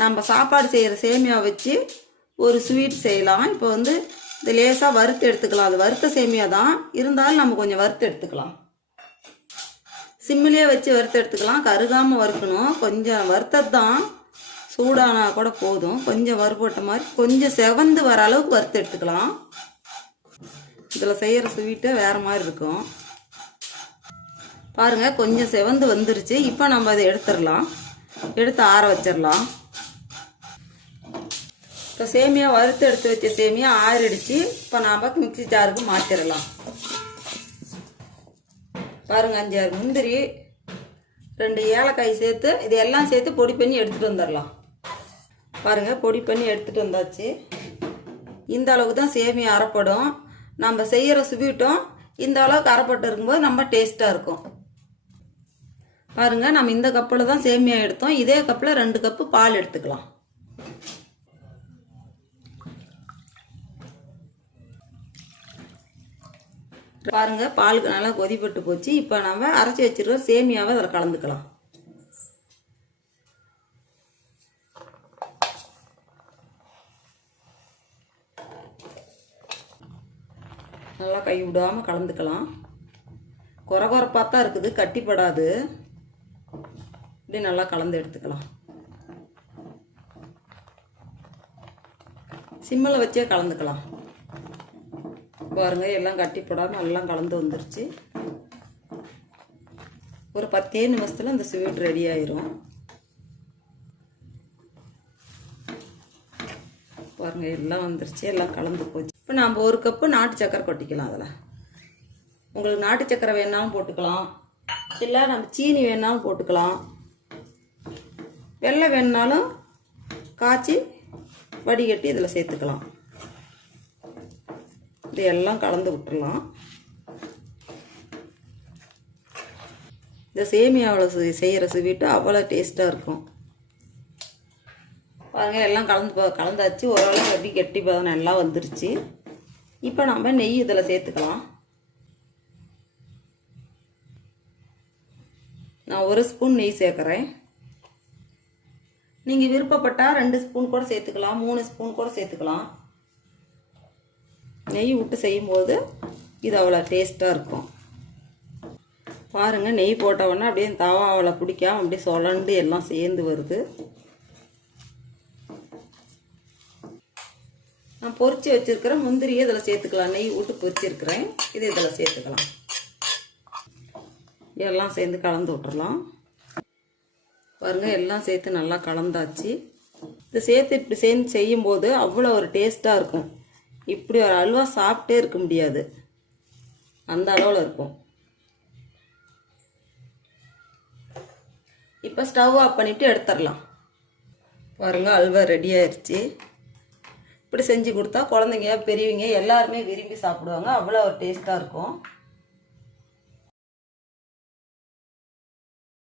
நம்ம சாப்பாடு செய்கிற சேமியா வச்சு ஒரு ஸ்வீட் செய்யலாம். இப்போ வந்து இது லேசாக வறுத்து எடுத்துக்கலாம். அது வறுத்த சேமியா தான், இருந்தாலும் நம்ம கொஞ்சம் வறுத்து எடுத்துக்கலாம். சிம்மிலே வச்சு வறுத்து எடுத்துக்கலாம். கருகாமல் வறுக்கணும். கொஞ்சம் வறுத்தது தான், சூடானா கூட போதும். கொஞ்சம் வறுபட்ட மாதிரி கொஞ்சம் செவந்து வர அளவுக்கு வறுத்து எடுத்துக்கலாம். இதில் செய்கிற ஸ்வீட்டு வேறு மாதிரி இருக்கும். பாருங்கள், கொஞ்சம் செவந்து வந்துருச்சு. இப்போ நம்ம அதை எடுத்துடலாம். எடுத்து ஆற வச்சிடலாம். இப்போ சேமியா வறுத்து எடுத்து வச்ச சேமியா ஆறிடுச்சு. இப்போ நாம் மிக்ஸி ஜாருக்கு மாற்றிடலாம். பாருங்கள், 5-6 முந்திரி, 2 ஏலக்காய் சேர்த்து இது எல்லாம் சேர்த்து பொடி பண்ணி எடுத்துகிட்டு வந்துடலாம். பாருங்கள், பொடி பண்ணி எடுத்துகிட்டு வந்தாச்சு. இந்த அளவுக்கு தான் சேமியா அரைப்படும். நம்ம செய்கிற ஸ்வீட்டும் இந்த அளவுக்கு அரைப்பட்டு இருக்கும்போது நம்ம டேஸ்ட்டாக இருக்கும். பாருங்கள், நம்ம இந்த கப்பில் தான் சேமியா எடுத்தோம். இதே கப்பில் 2 கப்பு பால் எடுத்துக்கலாம். பாருங்கள், பாலுக்கு நல்லா கொதிப்பட்டு போச்சு. இப்போ நம்ம அரைச்சி வச்சிருக்க சேமியாவை அதில் கலந்துக்கலாம். நல்லா கை விடாமல் கலந்துக்கலாம். கொரகொரப்பாக தான் இருக்குது, கட்டிப்படாது. இப்படி நல்லா கலந்து எடுத்துக்கலாம். சிம்மில் வச்சே கலந்துக்கலாம். பாருங்க, எல்லாம் கட்டிப்படாமல் எல்லாம் கலந்து வந்துருச்சு. ஒரு 10 நிமிஷத்தில் இந்த ஸ்வீட் ரெடி ஆயிரும். பாருங்க, எல்லாம் வந்துருச்சு, எல்லாம் கலந்து போச்சு. இப்போ நம்ம 1 கப்பு நாட்டு சக்கரை கொட்டிக்கலாம். அதில் உங்களுக்கு நாட்டு சக்கரை வேணாலும் போட்டுக்கலாம், இல்லை நம்ம சீனி வேணாலும் போட்டுக்கலாம். வெல்லம் வேணுனாலும் காய்ச்சி வடிகட்டி இதில் சேர்த்துக்கலாம். இது எல்லாம் கலந்து விட்டுடலாம். இந்த சேமியாவில் செய்கிற ஸ்வீட்டு அவ்வளோ டேஸ்ட்டாக இருக்கும். பாருங்கள், எல்லாம் கலந்தாச்சு. ஓரளவுக்கு எப்படி கெட்டி பதம் நல்லா வந்துருச்சு. இப்போ நம்ம நெய் இதில் சேர்த்துக்கலாம். நான் 1 ஸ்பூன் நெய் சேர்க்குறேன். நீங்கள் விருப்பப்பட்டால் 2 ஸ்பூன் கூட சேர்த்துக்கலாம், 3 ஸ்பூன் கூட சேர்த்துக்கலாம். நெய் விட்டு செய்யும்போது இது அவ்வளோ டேஸ்ட்டாக இருக்கும். பாருங்கள், நெய் போட்டவுடனே அப்படியே தவாவில் பிடிக்காம அப்படியே சொலண்டு எல்லாம் சேர்ந்து வருது. நான் பொரிச்சு வச்சுருக்கிற முந்திரியை இதில் சேர்த்துக்கலாம். நெய் விட்டு பொரிச்சிருக்கிறேன், இது இதில் சேர்த்துக்கலாம். எல்லாம் சேர்ந்து கலந்து விட்டுறலாம். பாருங்கள், எல்லாம் சேர்த்து நல்லா கலந்தாச்சு. இது சேர்த்து இப்படி சேர்ந்து செய்யும்போது அவ்வளோ ஒரு டேஸ்ட்டாக இருக்கும். இப்படி ஒரு அல்வா சாப்பிட்டே இருக்க முடியாது, அந்த அளவில் இருக்கும். இப்போ ஸ்டவ் ஆஃப் பண்ணிவிட்டு எடுத்துடலாம். பாருங்கள், அல்வா ரெடி ஆயிடுச்சு. இப்படி செஞ்சு கொடுத்தா குழந்தைங்க பெரியவங்க எல்லாருமே விரும்பி சாப்பிடுவாங்க. அவ்வளோ ஒரு டேஸ்ட்டாக இருக்கும்.